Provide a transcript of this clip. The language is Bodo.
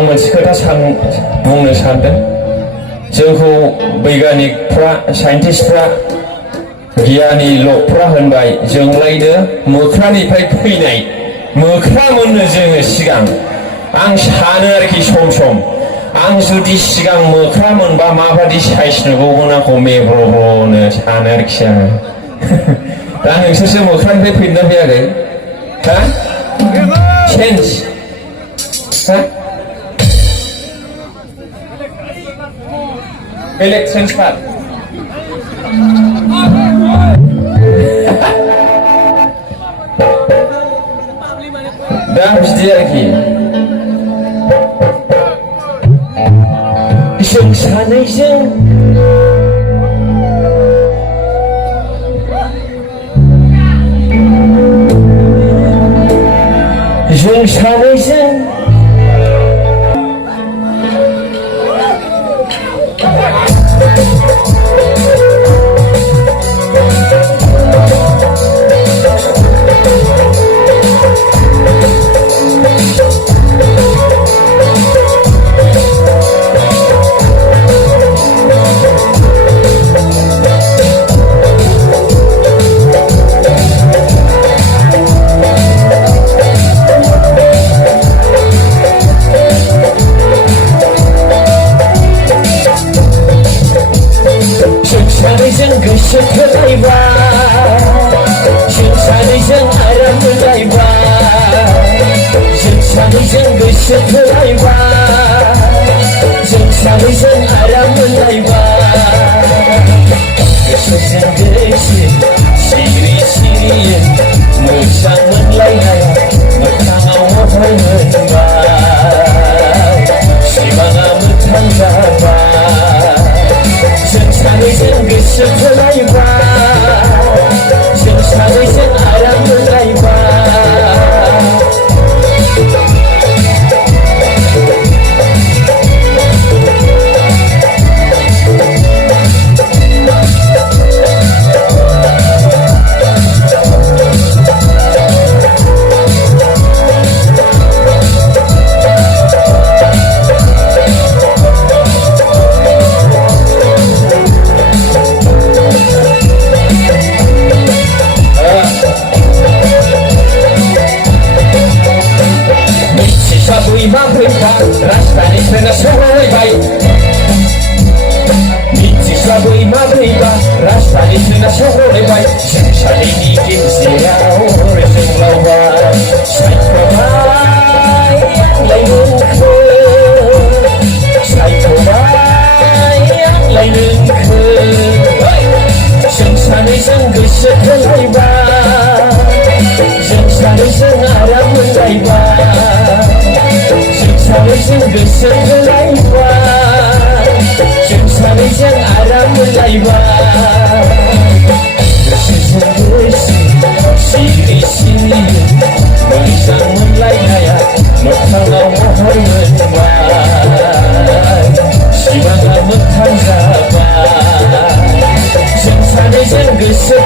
आं मोनसे खोथा बुंनो सानदों। जोंखौ बैगानिकफ्रा साइन्टिस्टफ्रा गियानि लोगफ्रा होनबाय जोंलायनो मोख्रानिफ्राय फैनाय मोख्रा मोननो जोङो सिगां। आं सानो आरोखि सम सम आं जुदि सिगां मोख्रा मोनबा माबादि साइज नुगौमोन आंखौ मेब्र'ब्र'नो सानो आरोखि आङो। दा नोंसोरसो मोख्रानिफ्राय फैदोंना फैयाखै? हा चेन्ज हा बेलेग चेन्ज पार दा बिदि आरोखि जों सानैजों जों सानैजों गोसो थोलायबा जों सानैजों आराम मोनलायबा जों सानैजों गोसो थोलायबा जों सानैजों आराम मोनलायबा गोसोजों गोसो सिरि सिरियै मोजां मोनलायनाय मोखाङाव महर मोनबाय सिमाङा मोगथां जाबाय जों सानैजों गोसो थोलायबा जों सानैजों आराम मोनलायबा राजधानिफ्रायनो सौलायबाय मिथिस्लाबै माब्रैबा राजधानिफ्रायनो सौलायबाय जों सानैनि गेजेराव जोंलावबाय सायख'बाय आंलाय नोंखौ सायख'बाय आंलाय नोंखौ जों सानैजों गोसो थोलायबाय जों सानैजों आराम मोनलायबाय जों सानैजों गोसो थोलायबाय जों सानैजों आराम मोनलायबाय गोसोजों गोसो सिरि सिरि मोजां मोनलायनाया मोगथाङाव महर मोनबाय सिमाङा मोगथां जाबाय जों सानैजों गोसो